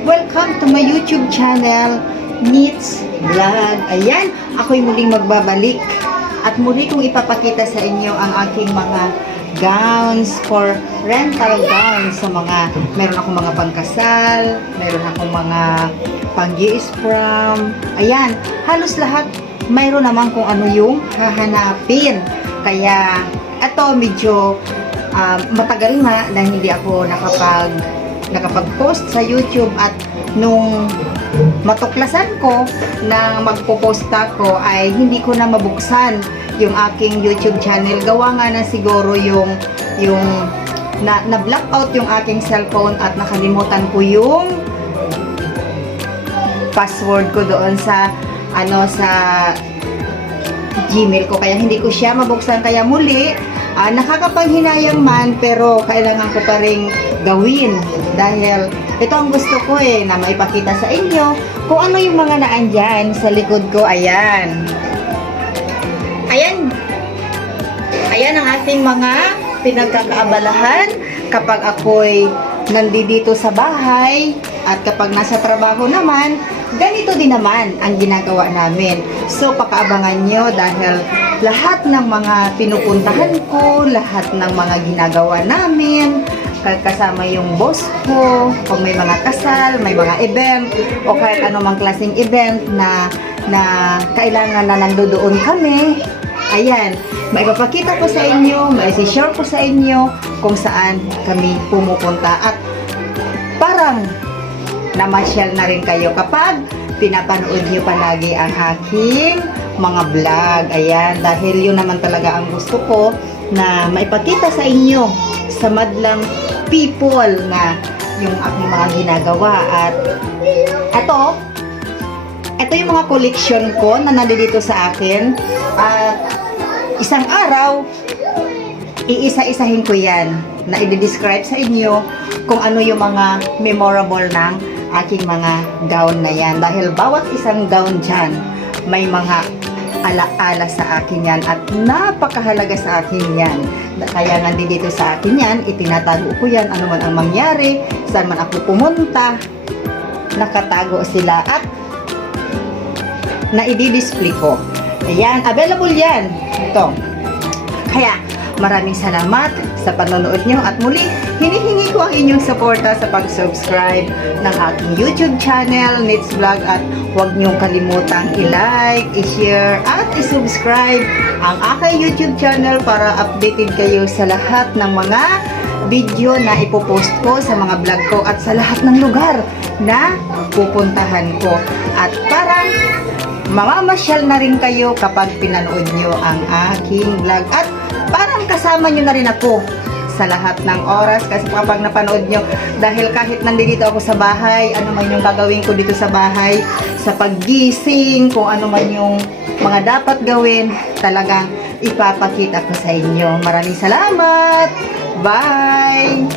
Welcome to my YouTube channel, Nits Vlog. Ayan, ako'y muling magbabalik at muli kong ipapakita sa inyo ang aking mga gowns for rental gowns sa mga, meron akong mga pangkasal, meron akong mga pang-prom. Ayan, halos lahat mayroon naman kung ano yung hahanapin. Kaya, ito medyo matagal na hindi ako nakapag-post sa YouTube at nung matuklasan ko na magpo-post ako ay hindi ko na mabuksan yung aking YouTube channel. Gawa nga na siguro yung na-block out yung aking cellphone at nakalimutan ko yung password ko doon sa sa Gmail ko, kaya hindi ko siya mabuksan. Kaya muli, nakakapanghinayang man, pero kailangan ko pa ring gawin dahil ito ang gusto ko na maipakita sa inyo kung ano yung mga naandyan sa likod ko. Ayan ang ating mga pinagkakaabalahan kapag ako'y nandito sa bahay, at kapag nasa trabaho naman, ganito din naman ang ginagawa namin. So pakaabangan nyo dahil lahat ng mga pinupuntahan ko, lahat ng mga ginagawa namin, kasama yung boss ko, kung may mga kasal, may mga event, o kahit anumang klaseng event na kailangan na nandoon kami. Ayan, maipapakita ko sa inyo, maisi-share ko sa inyo kung saan kami pumupunta, at parang namasyal na rin kayo kapag pinapanood nyo palagi ang aking mga vlog. Ayan, dahil yun naman talaga ang gusto ko, na maipakita sa inyo, sa madlang people, na yung aking mga ginagawa. At ito yung mga collection ko na nandito sa akin. At isang araw, iisa-isahin ko yan na i-describe sa inyo kung ano yung mga memorable ng aking mga gown na yan. Dahil bawat isang gown dyan, may mga ala-ala sa akin yan at napakahalaga sa akin yan. Kaya nandito sa akin yan, itinatago ko yan, ano man ang mangyari, saan man ako pumunta, nakatago sila at na-i-display ko. Ayan, available yan. Ito. Kaya, maraming salamat sa panonood nyo, at muli, hinihingi ko ang inyong suporta sa pag-subscribe ng aking YouTube channel, Nits Vlog, at huwag nyong kalimutang i-like, i-share, at i-subscribe ang aking YouTube channel para updated kayo sa lahat ng mga video na ipopost ko sa mga vlog ko at sa lahat ng lugar na pupuntahan ko. At parang mamamasyal na rin kayo kapag pinanood nyo ang aking vlog, at parang kasama nyo na rin ako sa lahat ng oras kasi kapag napanood nyo, dahil kahit nandito ako sa bahay, ano man yung gagawin ko dito sa bahay, sa paggising, kung ano man yung mga dapat gawin, talagang ipapakita ko sa inyo. Maraming salamat! Bye!